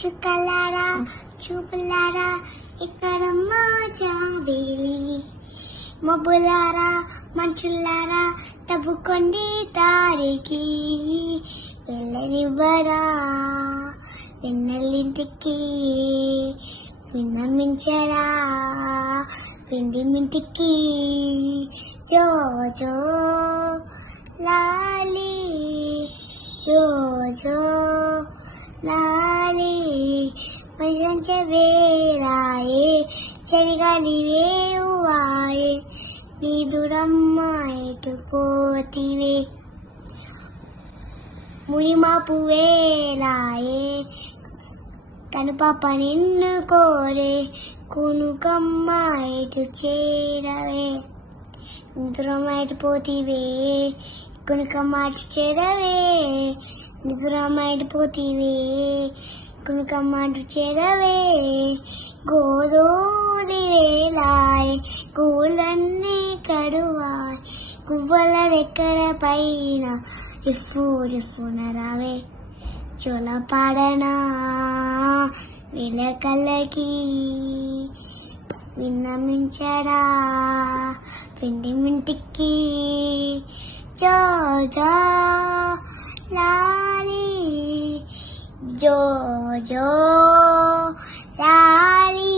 చుక్కలారా చూపులారా ఇక్కడమ్మా జాబిలి మబ్బులారా మంచులారా తవ్వుకోండి దారికి వెళ్ళనివ్వరా వెన్నెల్లింటికి విన్నమించరా పిండి మింటికి జో జో లాలి జో జో లాలి వేరాయే చలిగాలి వేవాయే నీ దూరమ్మ ఎటు పోతివే మునిమాపు వేలాయే కనుపాప నిన్ను కోరే కునుకమ్మ ఎటు చేరవే నిద్రమ్మ ఎటు పోతివే కునుకమ్మ అటు చేరవే నిద్రమ్మ ఎటు పోతివే కునుకమ్మ అటు చేరవే గోదోడి వేలాయ్ కూలన్నీ కడువాయ్ గువ్వల రెక్కల పైన రిఫ్ఫు రిఫ్ఫున రావే చోళ పాడనా వెలకల్లకి విన్నమించరా పిండి మింటికి జో జో లాలి జో జో లాలి.